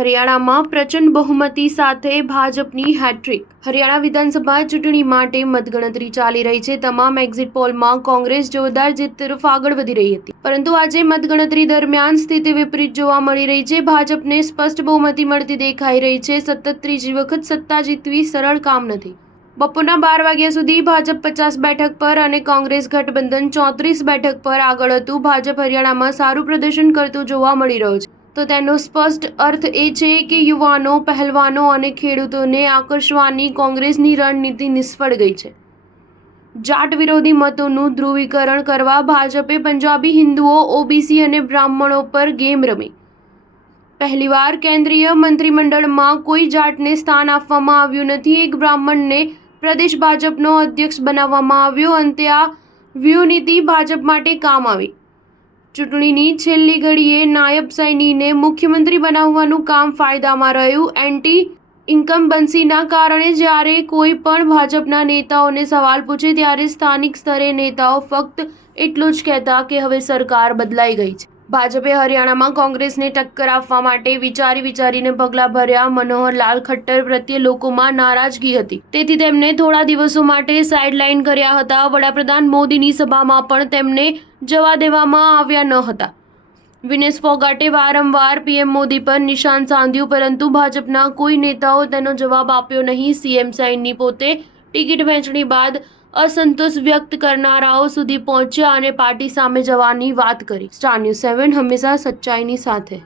હરિયાણામાં પ્રચંડ બહુમતી સાથે ભાજપની હેટ્રિક। હરિયાણા વિધાનસભા ચૂંટણી માટે મતગણતરી ચાલી રહી છે। તમામ એક્ઝિટ પોલમાં કોંગ્રેસ જોરદાર જીત તરફ આગળ વધી રહી હતી, પરંતુ આજે મતગણતરી દરમિયાન સ્થિતિ વિપરીત જોવા મળી રહી છે। ભાજપને સ્પષ્ટ બહુમતી મળતી દેખાઈ રહી છે। સતત ત્રીજી વખત સત્તા જીતવી સરળ કામ નથી। બપોરના 12 વાગ્યા સુધી ભાજપ 50 બેઠક પર અને કોંગ્રેસ ગઠબંધન 34 બેઠક પર આગળ હતું। ભાજપ હરિયાણામાં સારું પ્રદર્શન કરતું જોવા મળી રહ્યું છે, તો તેનો સ્પષ્ટ અર્થ એ છે કે યુવાનો, પહેલવાનો અને ખેડૂતોને આકર્ષવાની કોંગ્રેસની રણનીતિ નિષ્ફળ ગઈ છે। જાટ વિરોધી મતોનું ધ્રુવીકરણ કરવા ભાજપે પંજાબી હિન્દુઓ, ઓબીસી અને બ્રાહ્મણો પર ગેમ રમી। પહેલીવાર કેન્દ્રીય મંત્રીમંડળમાં કોઈ જાટને સ્થાન આપવામાં આવ્યું નથી। એક બ્રાહ્મણને પ્રદેશ ભાજપનો અધ્યક્ષ બનાવવામાં આવ્યો। અંતે આ વ્યૂહનીતિ ભાજપ માટે કામ આવી। ચૂંટણીની છેલ્લી ઘડીએ નાયબ સૈનીને મુખ્યમંત્રી બનાવવાનું કામ ફાયદામાં રહ્યું। એન્ટી ઇન્કમ્બન્સીના કારણે જ્યારે કોઈ પણ ભાજપના નેતાઓને સવાલ પૂછે ત્યારે સ્થાનિક સ્તરે નેતાઓ ફક્ત એટલું જ કહેતા કે હવે સરકાર બદલાઈ ગઈ છે। ભાજપે હરિયાણામાં કોંગ્રેસને ટક્કર આપવા માટે વિચારીને પગલાં ભર્યા। મનોહરલાલ ખટ્ટર પ્રત્યે લોકોમાં નારાજગી હતી, તેથી તેમને થોડા દિવસો માટે સાઇડલાઇન કર્યા હતા। વડાપ્રધાન મોદીની સભામાં પણ તેમને જવા દેવામાં આવ્યા ન હતા। વિનેશ ફોગાટે વારંવાર પીએમ મોદી પર નિશાન સાધ્યું, પરંતુ ભાજપના કોઈ નેતાઓ તેનો જવાબ આપ્યો નહીં। સીએમ સૈની પોતે ટિકિટ વહેંચણી બાદ અસંતોષ વ્યક્ત કરનારાઓ સુધી પહોંચ્યા અને પાર્ટી સામે જવાની વાત કરી। સ્ટાર ન્યૂઝ 7 હંમેશા સચ્ચાઈની સાથે।